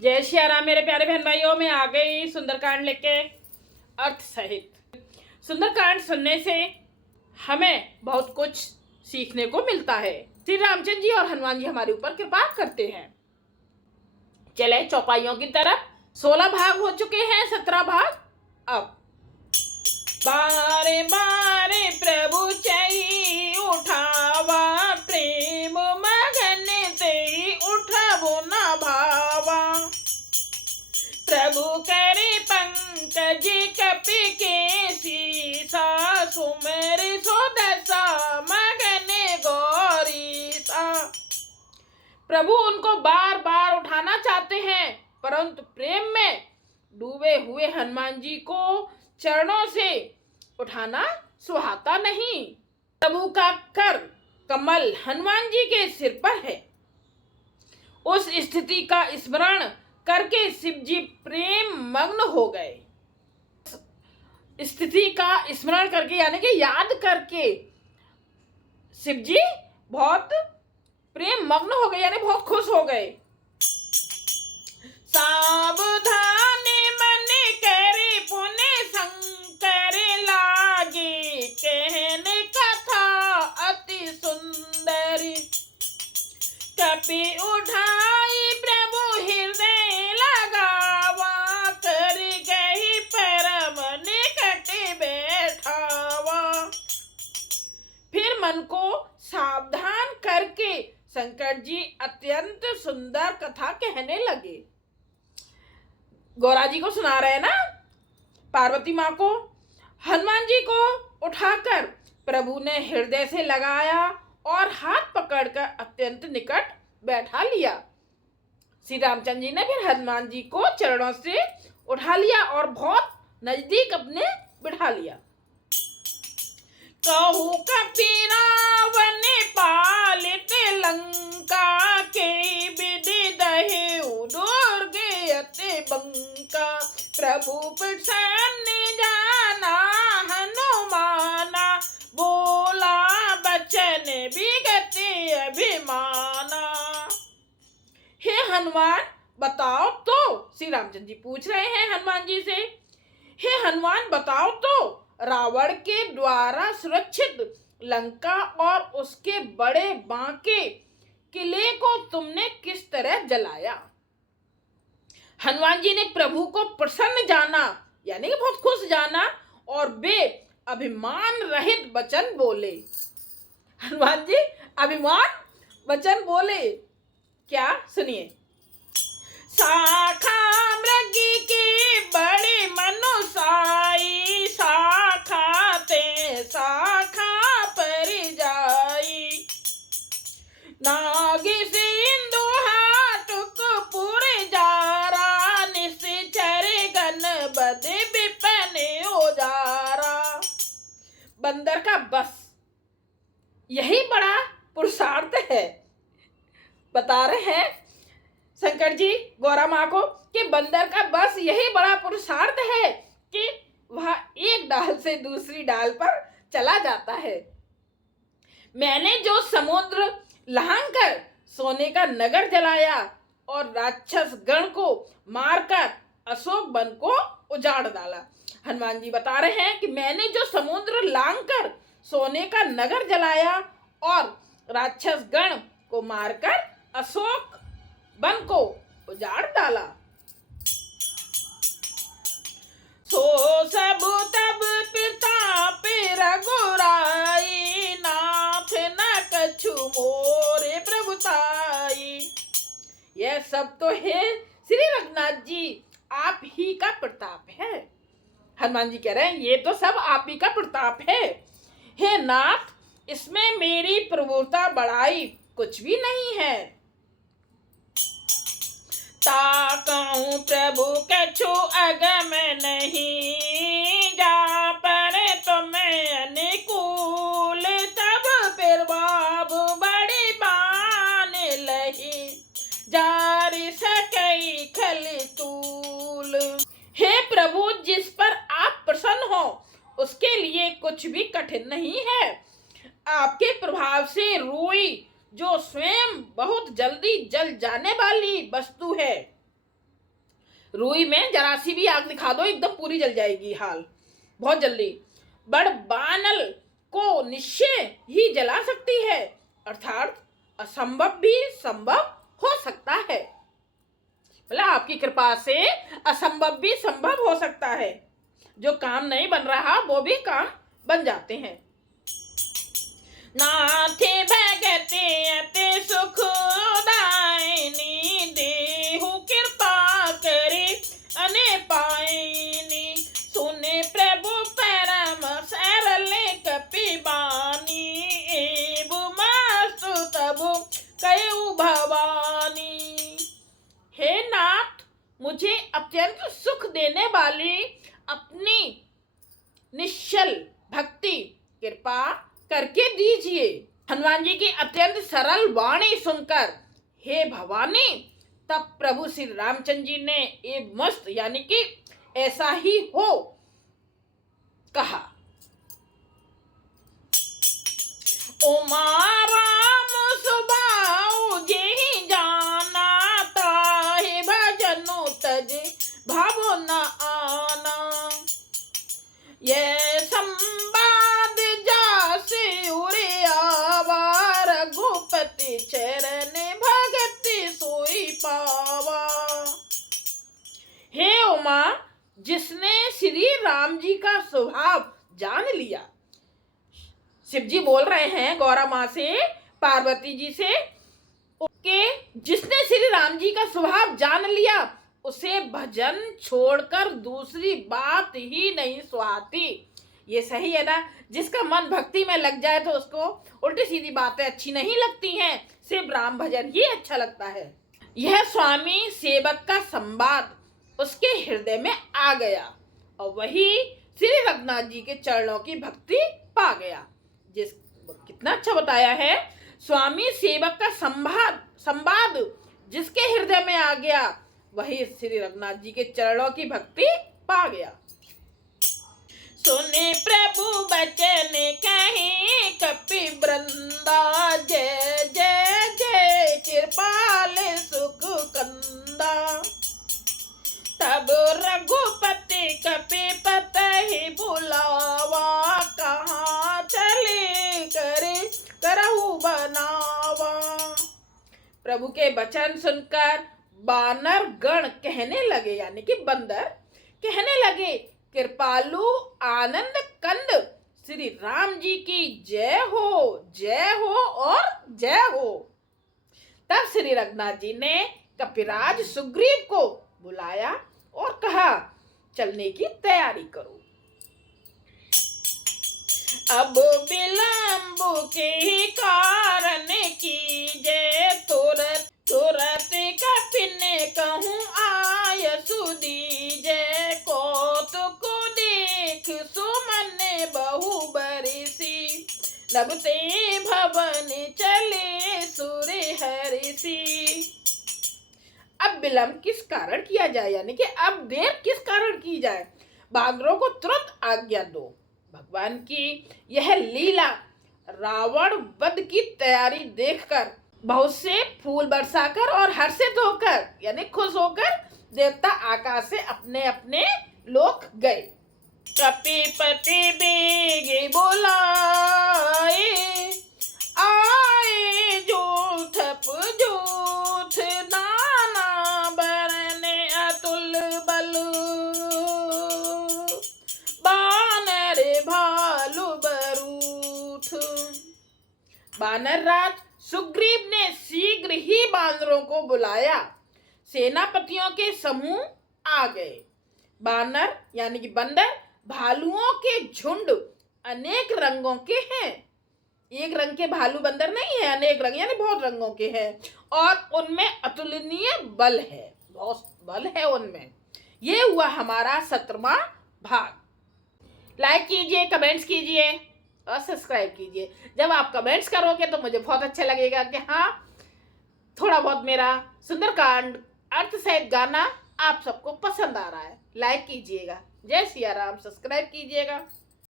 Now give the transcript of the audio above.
जय श्री राम मेरे प्यारे बहन भाइयों, मैं आ गई सुंदरकांड लेके अर्थ सहित। सुंदरकांड सुनने से हमें बहुत कुछ सीखने को मिलता है। श्री रामचंद्र जी और हनुमान जी हमारे ऊपर कृपा करते हैं। चले चौपाइयों की तरफ। 16 भाग हो चुके हैं, 17 भाग अब। बारे बारे प्रभु चई उठावा, प्रेम मगन तेई उठावो न भावा। प्रभु करे पंकज कपि के सीसा, सुमेर सोदसा मगन गौरीसा। प्रभु उनको बार बार उठाना चाहते हैं, परंतु प्रेम में डूबे हुए हनुमान जी को चरणों से उठाना सुहाता नहीं। प्रभु का कर कमल हनुमान जी के सिर पर है। उस स्थिति का स्मरण करके शिव जी प्रेम मग्न हो गए। स्थिति का स्मरण करके यानी कि याद करके शिव जी बहुत प्रेम मग्न हो गए, यानी बहुत खुश हो गए। सावधान मन करे पुण्य शंकर लागे, कहने कथा अति सुंदरी। कपि उठाई प्रभु हृदय लगावा, कर गही परम निकट बैठावा। फिर मन को सावधान करके शंकर जी अत्यंत सुंदर कथा कहने लगे। गौरा जी को सुना रहे ना, पार्वती माँ को। हनुमान जी को उठाकर प्रभु ने हृदय से लगाया और हाथ पकड़कर अत्यंत निकट बैठा लिया। श्री रामचंद्र जी ने फिर हनुमान जी को चरणों से उठा लिया और बहुत नजदीक अपने बिठा लिया। कहू कपि रावण पालित लंका, के विधि दहेउ दुर्ग अति बंका। प्रभु प्रसन्न जाना हनुमाना, बोला बचन विगति अभिमाना। हे हनुमान बताओ तो, श्री रामचंद्र जी पूछ रहे हैं हनुमान जी से, हे हनुमान बताओ तो, रावण के द्वारा सुरक्षित लंका और उसके बड़े बांके किले को तुमने किस तरह जलाया। हनुमान जी ने प्रभु को प्रसन्न जाना, यानी कि बहुत खुश जाना, और वे अभिमान रहित वचन बोले। हनुमान जी अभिमान वचन बोले, क्या सुनिए। शाखा मृगी की बड़ी मनुसाई, शाखा ते शाखा पर जाई। नागी सिंधु हाटुक पुर जारा, निश्चर गन बद विपन ओजारा। बंदर का बस यही बड़ा पुरुषार्थ है। बता रहे हैं शंकर जी गौरा माँ को कि बंदर का बस यही बड़ा पुरुषार्थ है कि वह एक डाल से दूसरी डाल पर चला जाता है। मैंने जो समुद्र लांघकर सोने का नगर जलाया और राक्षस गण को मारकर अशोक वन को उजाड़ डाला। हनुमान जी बता रहे हैं कि मैंने जो समुद्र लांघकर सोने का नगर जलाया और राक्षस गण को मारकर अशोक वन को उजाड़ डाला। सो सब तब प्रताप रघुराई, नाथ न कछु मोरे प्रभुताई। यह सब तो है श्री रघुनाथ जी आप ही का प्रताप है। हनुमान जी कह रहे हैं ये तो सब आप ही का प्रताप है। हे नाथ, इसमें मेरी प्रभुता बढ़ाई कुछ भी नहीं है। ताकहूँ प्रभु कछु अगम नहीं, जा पर तुम अनुकूल। तब प्रभाव बड़ी बान लही, जारी सकई खल तूल। हे प्रभु, जिस पर आप प्रसन्न हो उसके लिए कुछ भी कठिन नहीं है। आपके प्रभाव से रुई जो स्वयं बहुत जल्दी जल जाने वाली वस्तु है, रुई में जरा सी भी आग दिखा दो एकदम पूरी जल जाएगी हाल, बहुत जल्दी। बड़ बानल को निश्चय ही जला सकती है, अर्थात असंभव भी संभव हो सकता है। मतलब आपकी कृपा से असंभव भी संभव हो सकता है, जो काम नहीं बन रहा वो भी काम बन जाते हैं। नाथे भगते अति सुखदायिनी, देहु कृपा करे अने पायनी, सुने प्रभु परम सरल कपिबानी, एवं मस्तु तबु कयु भवानी। हे नाथ, मुझे अत्यंत सुख देने वाली अपनी निश्चल भक्ति कृपा करके दीजिए। हनुमान जी की अत्यंत सरल वाणी सुनकर हे भवानी, तब प्रभु श्री रामचंद्र जी ने ए मस्त यानी कि ऐसा ही हो कहा। उमा राम सुभाऊ जेहि जाना, ताहि भजनु तज भावो न आना, ये संवाद जासे उरे आवा, रघुपति चरण भगति सोई पावा। हे उमा, जिसने श्री राम जी का स्वभाव जान लिया, शिव जी बोल रहे हैं गौरा माँ से, पार्वती जी से, कि जिसने श्री राम जी का स्वभाव जान लिया उसे भजन छोड़कर दूसरी बात ही नहीं सुहाती। ये सही है ना, जिसका मन भक्ति में लग जाए तो उसको उल्टी सीधी बातें अच्छी नहीं लगती हैं, सिर्फ राम भजन ही अच्छा लगता है। यह स्वामी सेवक का संवाद उसके हृदय में आ गया और वही श्री रघुनाथ जी के चरणों की भक्ति पा गया। जिस कितना अच्छा बताया है, स्वामी सेवक का संवाद जिसके हृदय में आ गया वही श्री रघुनाथ जी के चरणों की भक्ति पा गया। सुने प्रभु बचन कहीं कपि वृंदा, जय जय जय कृपाल सुख कंदा, तब रघुपति कपि पतहि बुलावा, कहाँ चले करे करहु बनावा। प्रभु के वचन सुनकर बानर गण कहने लगे, यानी कि बंदर कहने लगे, कृपालु आनंद कंद श्री राम जी की जय हो और जय हो। तब श्री रघुनाथ जी ने कपिराज सुग्रीव को बुलाया और कहा, चलने की तैयारी करो। अब विलंब के कारण कीजिए, तुरत कपिने कहूँ आय सुदीजे, कौतुक देख सुमन बहु बरिसी, नभते भवन चले सुर हरिसी। अब विलंब किस कारण किया जाए, यानी कि अब देर किस कारण की जाए, बानरों को तुरंत आज्ञा दो। भगवान की यह लीला रावण वध की तैयारी देखकर बहुत से फूल बरसाकर और हर्षित होकर यानी खुश होकर देवता आकाश से अपने अपने लोक गए। कपिपति बेगे बोलाए, आए जोथप जोथ, नाना बरने अतुल बल, बानर भालु बरूथ। बानर राज सुग्रीव ने शीघ्र ही बानरों को बुलाया, सेनापतियों के समूह आ गए। बानर यानी कि बंदर भालुओं के झुंड अनेक रंगों के हैं, एक रंग के भालू बंदर नहीं है, अनेक रंग यानी बहुत रंगों के हैं, और उनमें अतुलनीय बल है, बहुत बल है उनमें। ये हुआ हमारा 17वां भाग। लाइक कीजिए, कमेंट्स कीजिए और सब्सक्राइब कीजिए। जब आप कमेंट्स करोगे तो मुझे बहुत अच्छा लगेगा कि हाँ, थोड़ा बहुत मेरा सुंदरकांड अर्थ सहित गाना आप सबको पसंद आ रहा है। लाइक कीजिएगा। जय सिया राम, सब्सक्राइब कीजिएगा।